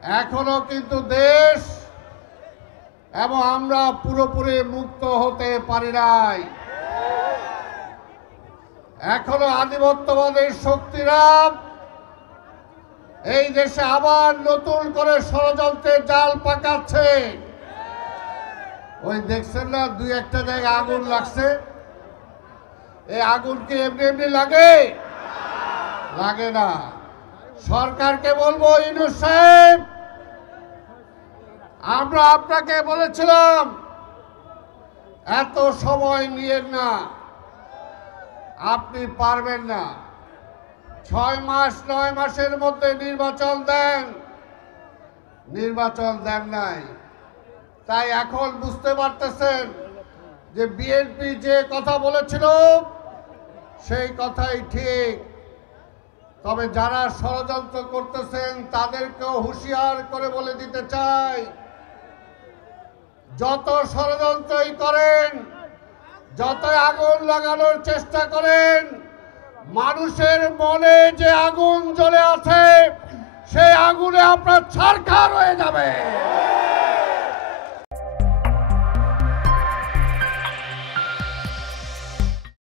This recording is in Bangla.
এখনো কিন্তু দেশ এবং আমরা পুরোপুরি মুক্ত হতে পারি নাই। এখনো আধিপত্যবাদের শক্তিরা এই দেশে আবার নতুন করে ষড়যন্ত্রের জাল পাকাচ্ছে। ওই দেখছেন না, দুই একটা জায়গায় আগুন লাগছে। এই আগুন কি এমনি এমনি লাগে? লাগে না। সরকারকে বলবো, ইউনূস সাহেব, আমরা আপনাকে বলেছিলাম এত সময় নিয়েন না, আপনি পারবেন না। 6 মাস 9 মাসের মধ্যে নির্বাচন দেন, নির্বাচন দেন নাই। তাই এখন বুঝতে পারতেছেন যে বিএনপি যে কথা বলেছিল সেই কথাই ঠিক। তবে যারা ষড়যন্ত্র করতেছেন তাদেরকেও হুঁশিয়ার করে বলে দিতে চাই, যত ষড়যন্ত্রই করেন, যত আগুন লাগানোর চেষ্টা করেন, মানুষের মনে যে আগুন জ্বলে আছে সেই আগুনে আপনার ছারখার হয়ে যাবে।